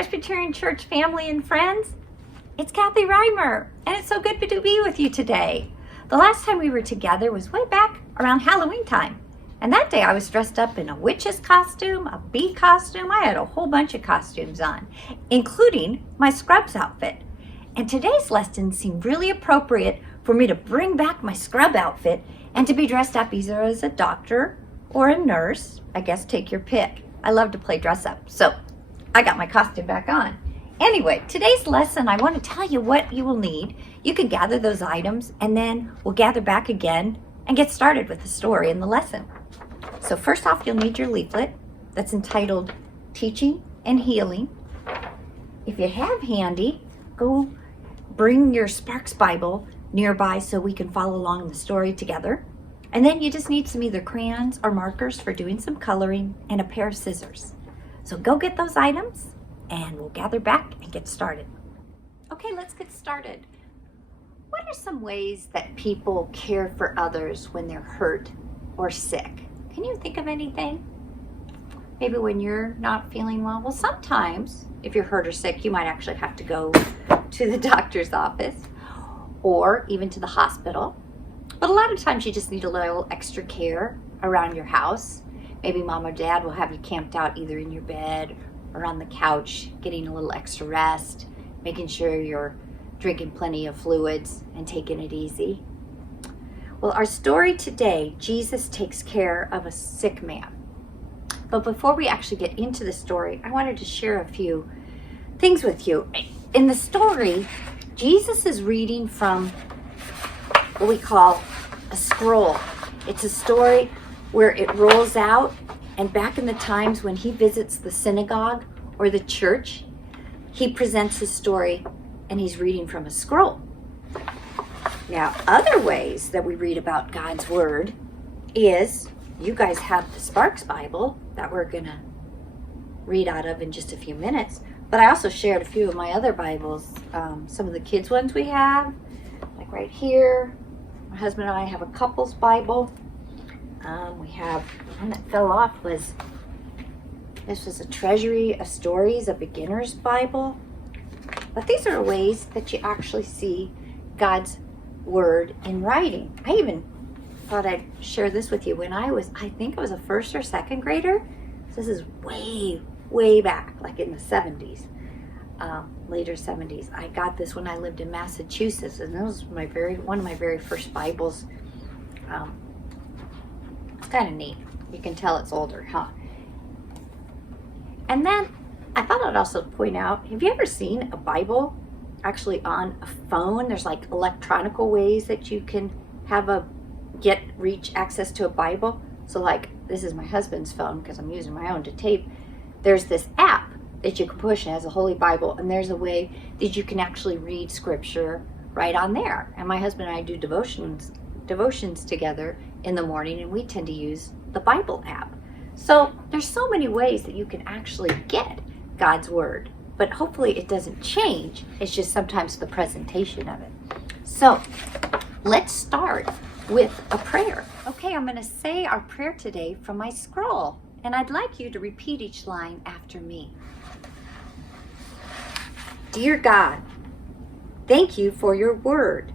Presbyterian Church family and friends. It's Kathy Reimer, and it's so good to be with you today. The last time we were together was way back around Halloween time. And that day I was dressed up in a witch's costume, a bee costume. I had a whole bunch of costumes on, including my Scrubs outfit. And today's lesson seemed really appropriate for me to bring back my scrub outfit and to be dressed up either as a doctor or a nurse. I guess take your pick. I love to play dress up, so I got my costume back on. Anyway, today's lesson, I want to tell you what you will need. You can gather those items and then we'll gather back again and get started with the story and the lesson. So first off, you'll need your leaflet that's entitled Teaching and Healing. If you have handy, go bring your Sparks Bible nearby so we can follow along the story together. And then you just need some either crayons or markers for doing some coloring and a pair of scissors. So go get those items and we'll gather back and get started. Okay, let's get started. What are some ways that people care for others when they're hurt or sick? Can you think of anything? Maybe when you're not feeling well? Well, sometimes if you're hurt or sick, you might actually have to go to the doctor's office or even to the hospital. But a lot of times you just need a little extra care around your house. Maybe mom or dad will have you camped out either in your bed or on the couch, getting a little extra rest, making sure you're drinking plenty of fluids and taking it easy. Well, our story today, Jesus takes care of a sick man. But before we actually get into the story, I wanted to share a few things with you. In the story, Jesus is reading from what we call a scroll. It's a story where it rolls out, and back in the times when he visits the synagogue or the church, he presents his story and he's reading from a scroll. Now, other ways that we read about God's Word is, you guys have the Sparks Bible that we're going to read out of in just a few minutes, but I also shared a few of my other Bibles, some of the kids' ones we have, like right here. My husband and I have a couple's Bible. We have one that fell off this was a Treasury of Stories, a beginner's Bible. But these are ways that you actually see God's Word in writing. I even thought I'd share this with you when I think I was a first or second grader. So this is way back, like in the 70s, later 70s. I got this when I lived in Massachusetts, and this was one of my very first Bibles. It's kind of neat. You can tell it's older, huh? And then I thought I'd also point out, have you ever seen a Bible actually on a phone? There's like electronical ways that you can have reach access to a Bible. So like, this is my husband's phone because I'm using my own to tape. There's this app that you can push and it has a Holy Bible, and there's a way that you can actually read scripture right on there. And my husband and I do devotions together in the morning, and we tend to use the Bible app. So there's so many ways that you can actually get God's Word, but hopefully it doesn't change. It's just sometimes the presentation of it. So let's start with a prayer. Okay, I'm going to say our prayer today from my scroll, and I'd like you to repeat each line after me. Dear God, thank you for your word.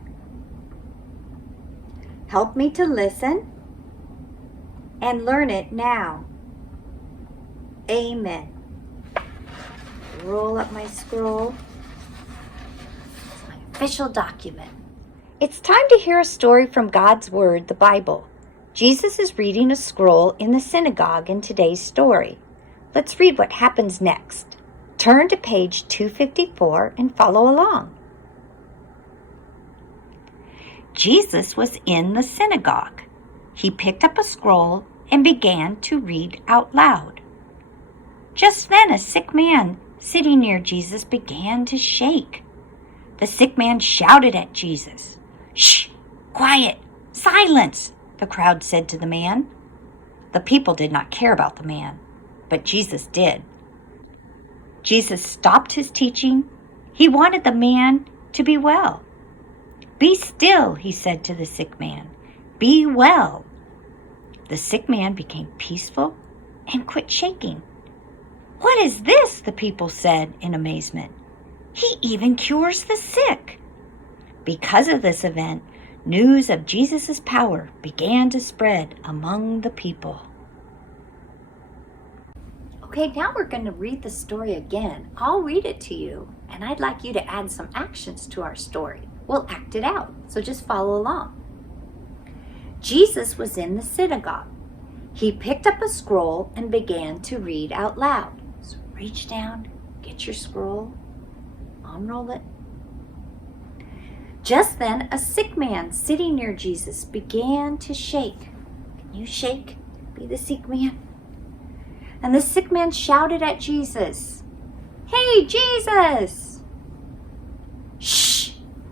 Help me to listen and learn it now. Amen. Roll up my scroll. It's my official document. It's time to hear a story from God's Word, the Bible. Jesus is reading a scroll in the synagogue in today's story. Let's read what happens next. Turn to page 254 and follow along. Jesus was in the synagogue. He picked up a scroll and began to read out loud. Just then a sick man sitting near Jesus began to shake. The sick man shouted at Jesus. "Shh! Quiet! Silence!" the crowd said to the man. The people did not care about the man, but Jesus did. Jesus stopped his teaching. He wanted the man to be well. "Be still," he said to the sick man. "Be well." The sick man became peaceful and quit shaking. "What is this?" the people said in amazement. "He even cures the sick." Because of this event, news of Jesus' power began to spread among the people. Okay, now we're going to read the story again. I'll read it to you, and I'd like you to add some actions to our story. We'll act it out, so just follow along. Jesus was in the synagogue. He picked up a scroll and began to read out loud. So reach down, get your scroll, unroll it. Just then, a sick man sitting near Jesus began to shake. Can you shake? Be the sick man. And the sick man shouted at Jesus, "Hey, Jesus!" "Shh!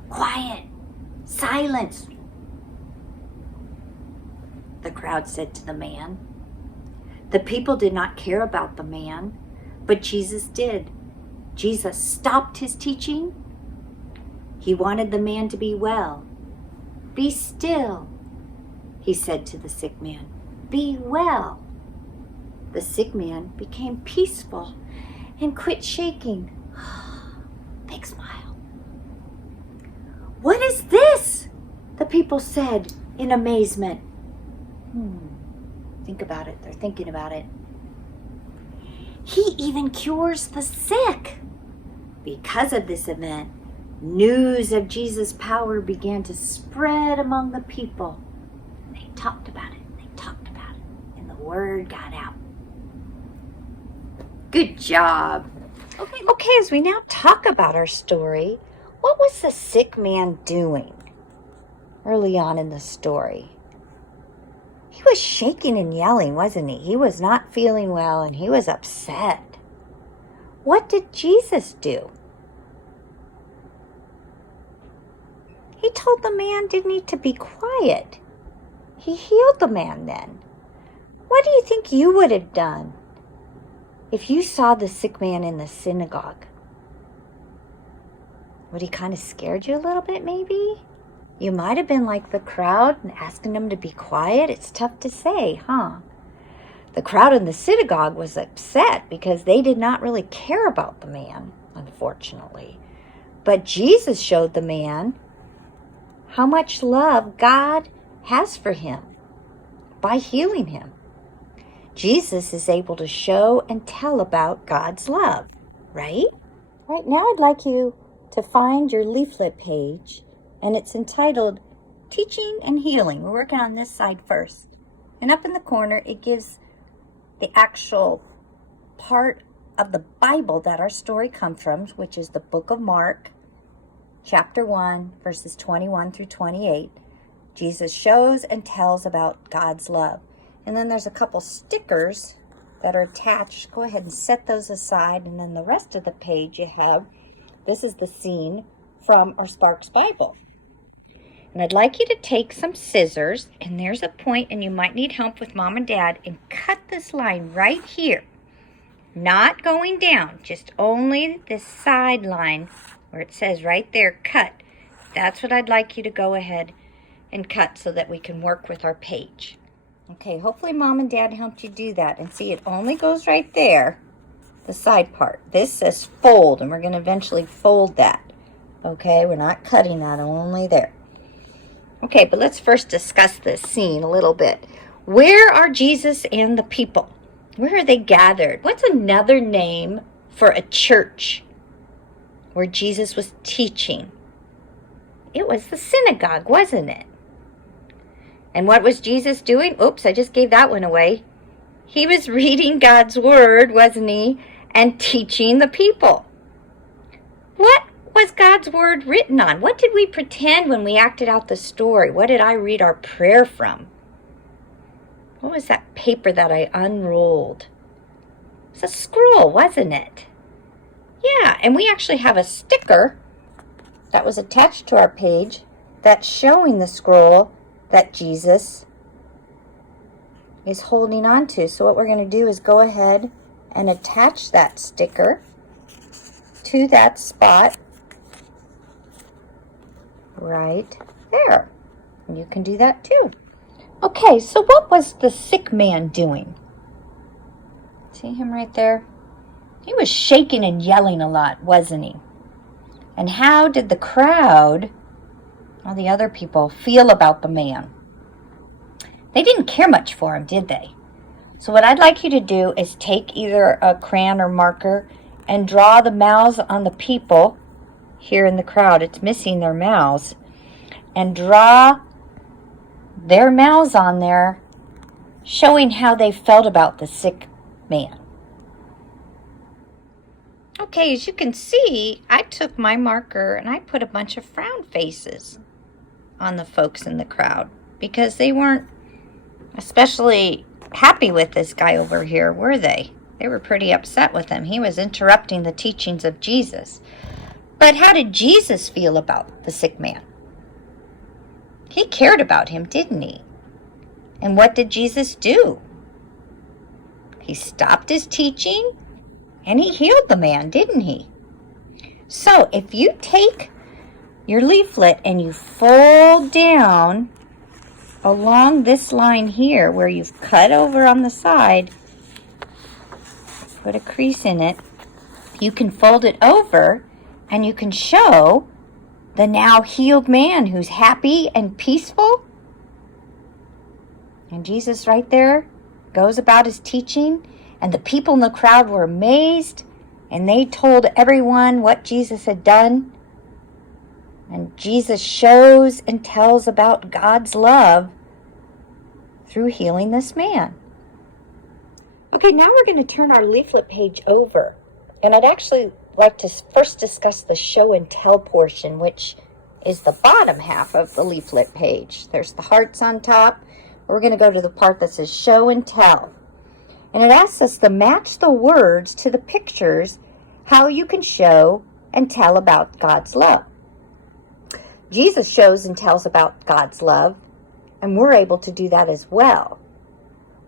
Quiet! Silence!" the crowd said to the man. The people did not care about the man, but Jesus did. Jesus stopped his teaching. He wanted the man to be well. "Be still," he said to the sick man. "Be well." The sick man became peaceful and quit shaking. Big smile. "What is this?" the people said in amazement. Think about it. They're thinking about it. "He even cures the sick." Because of this event, news of Jesus' power began to spread among the people. They talked about it. And the word got out. Good job. Okay, as we now talk about our story, what was the sick man doing early on in the story? He was shaking and yelling, wasn't he? He was not feeling well and he was upset. What did Jesus do? He told the man, didn't he, to be quiet. He healed the man then. What do you think you would have done if you saw the sick man in the synagogue? Would he kind of scared you a little bit, maybe? You might have been like the crowd and asking him to be quiet. It's tough to say, huh? The crowd in the synagogue was upset because they did not really care about the man, unfortunately. But Jesus showed the man how much love God has for him by healing him. Jesus is able to show and tell about God's love, right? Right now I'd like you to find your leaflet page, and it's entitled Teaching and Healing. We're working on this side first. And up in the corner, it gives the actual part of the Bible that our story comes from, which is the book of Mark, chapter 1, verses 21 through 28. Jesus shows and tells about God's love. And then there's a couple stickers that are attached. Go ahead and set those aside. And then the rest of the page you have, this is the scene from our Sparks Bible. And I'd like you to take some scissors, and there's a point, and you might need help with Mom and Dad, and cut this line right here. Not going down, just only this side line where it says right there, cut. That's what I'd like you to go ahead and cut so that we can work with our page. Okay, hopefully Mom and Dad helped you do that. And see, it only goes right there, the side part. This says fold, and we're going to eventually fold that. Okay, we're not cutting that, only there. Okay, but let's first discuss this scene a little bit. Where are Jesus and the people? Where are they gathered? What's another name for a church where Jesus was teaching? It was the synagogue, wasn't it? And what was Jesus doing? Oops, I just gave that one away. He was reading God's word, wasn't he? And teaching the people. What was God's word written on? What did we pretend when we acted out the story? What did I read our prayer from? What was that paper that I unrolled? It was a scroll, wasn't it? Yeah, and we actually have a sticker that was attached to our page that's showing the scroll that Jesus is holding on to. So what we're going to do is go ahead and attach that sticker to that spot right there. And you can do that too. Okay, so what was the sick man doing? See him right there? He was shaking and yelling a lot, wasn't he? And how did the crowd, all the other people, feel about the man? They didn't care much for him, did they? So what I'd like you to do is take either a crayon or marker and draw the mouths on the people here in the crowd. It's missing their mouths. And draw their mouths on there, showing how they felt about the sick man. Okay, as you can see, I took my marker and I put a bunch of frown faces on the folks in the crowd because they weren't especially happy with this guy over here, were they? They were pretty upset with him. He was interrupting the teachings of Jesus. But how did Jesus feel about the sick man? He cared about him, didn't he? And what did Jesus do? He stopped his teaching and he healed the man, didn't he? So if you take your leaflet and you fold down along this line here where you've cut over on the side, put a crease in it, you can fold it over and you can show the now healed man who's happy and peaceful. And Jesus right there goes about his teaching, and the people in the crowd were amazed, and they told everyone what Jesus had done. And Jesus shows and tells about God's love through healing this man. Okay, now we're going to turn our leaflet page over. And I'd actually like to first discuss the show and tell portion, which is the bottom half of the leaflet page. There's the hearts on top. We're going to go to the part that says show and tell. And it asks us to match the words to the pictures, how you can show and tell about God's love. Jesus shows and tells about God's love, and we're able to do that as well.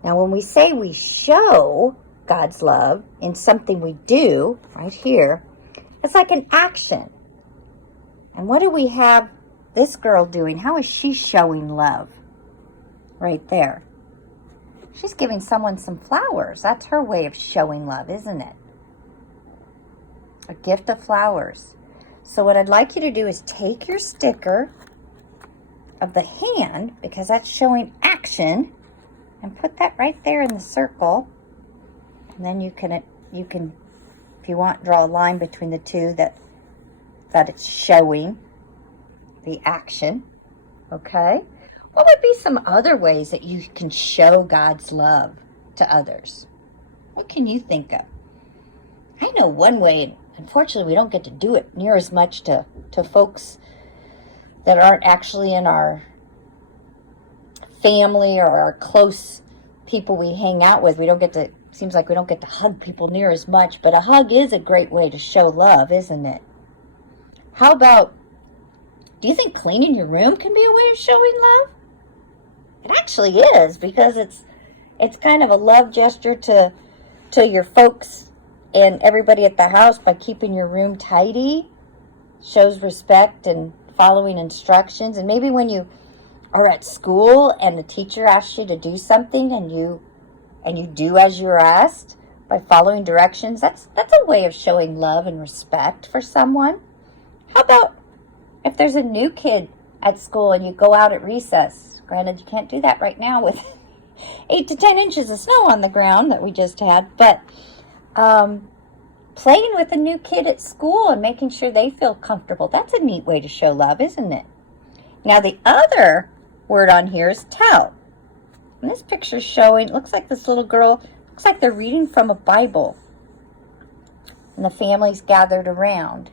Now, when we say we show God's love in something we do, right here, it's like an action. And what do we have this girl doing? How is she showing love? Right there. She's giving someone some flowers. That's her way of showing love, isn't it? A gift of flowers. So what I'd like you to do is take your sticker of the hand, because that's showing action, and put that right there in the circle. And then you can, if you want, draw a line between the two that it's showing the action. Okay? What would be some other ways that you can show God's love to others? What can you think of? I know one way. Unfortunately, we don't get to do it near as much to folks that aren't actually in our family or our close people we hang out with. We don't get to, seems like we don't get to hug people near as much, but a hug is a great way to show love, isn't it? How about, do you think cleaning your room can be a way of showing love? It actually is, because it's kind of a love gesture to your folks and everybody at the house by keeping your room tidy. Shows respect and following instructions. And maybe when you are at school and the teacher asks you to do something and you do as you're asked by following directions, that's a way of showing love and respect for someone. How about if there's a new kid at school and you go out at recess? Granted, you can't do that right now with 8 to 10 inches of snow on the ground that we just had, but playing with a new kid at school and making sure they feel comfortable, that's a neat way to show love, isn't it? Now, the other word on here is tell. And this picture's showing, it looks like this little girl, looks like they're reading from a Bible. And the family's gathered around.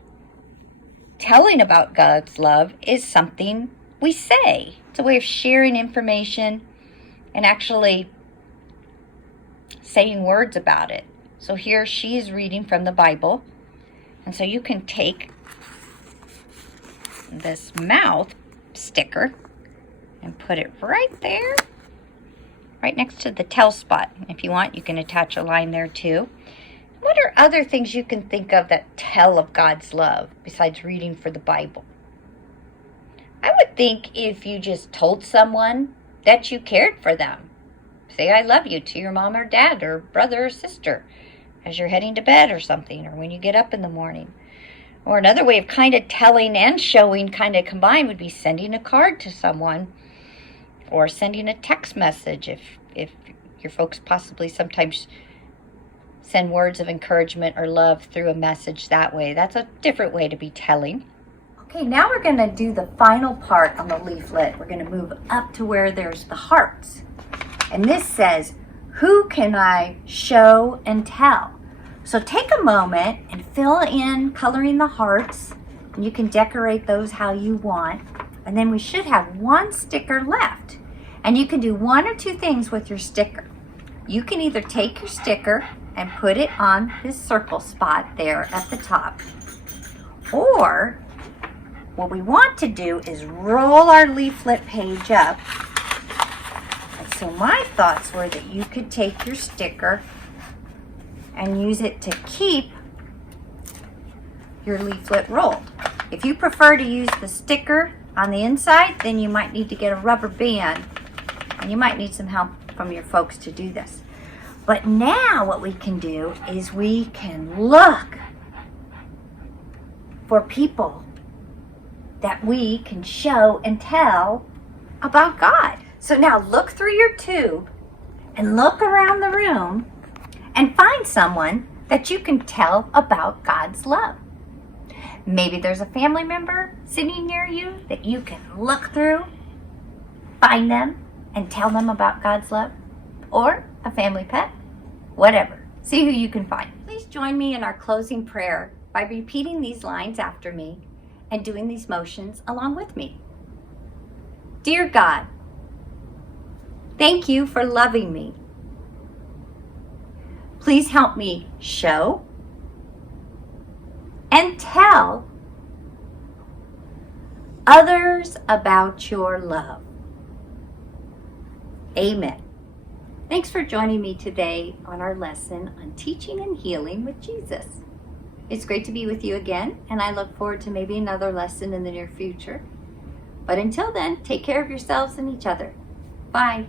Telling about God's love is something we say. It's a way of sharing information and actually saying words about it. So here she is reading from the Bible. And so you can take this mouth sticker and put it right there, right next to the tell spot. If you want, you can attach a line there too. What are other things you can think of that tell of God's love besides reading for the Bible? I would think if you just told someone that you cared for them. Say, I love you to your mom or dad or brother or sister. as you're heading to bed or something, or when you get up in the morning. Or another way of kind of telling and showing kind of combined would be sending a card to someone, or sending a text message if your folks possibly sometimes send words of encouragement or love through a message that way. That's a different way to be telling. Okay, now we're going to do the final part on the leaflet. We're going to move up to where there's the hearts. And this says, who can I show and tell? So take a moment and fill in coloring the hearts. And you can decorate those how you want. And then we should have one sticker left. And you can do one or two things with your sticker. You can either take your sticker and put it on this circle spot there at the top. Or what we want to do is roll our leaflet page up. And so my thoughts were that you could take your sticker and use it to keep your leaflet rolled. If you prefer to use the sticker on the inside, then you might need to get a rubber band, and you might need some help from your folks to do this. But now what we can do is we can look for people that we can show and tell about God. So now look through your tube and look around the room and find someone that you can tell about God's love. Maybe there's a family member sitting near you that you can look through, find them, and tell them about God's love. Or a family pet, whatever. See who you can find. Please join me in our closing prayer by repeating these lines after me and doing these motions along with me. Dear God, thank you for loving me. Please help me show and tell others about your love. Amen. Thanks for joining me today on our lesson on teaching and healing with Jesus. It's great to be with you again, and I look forward to maybe another lesson in the near future. But until then, take care of yourselves and each other. Bye.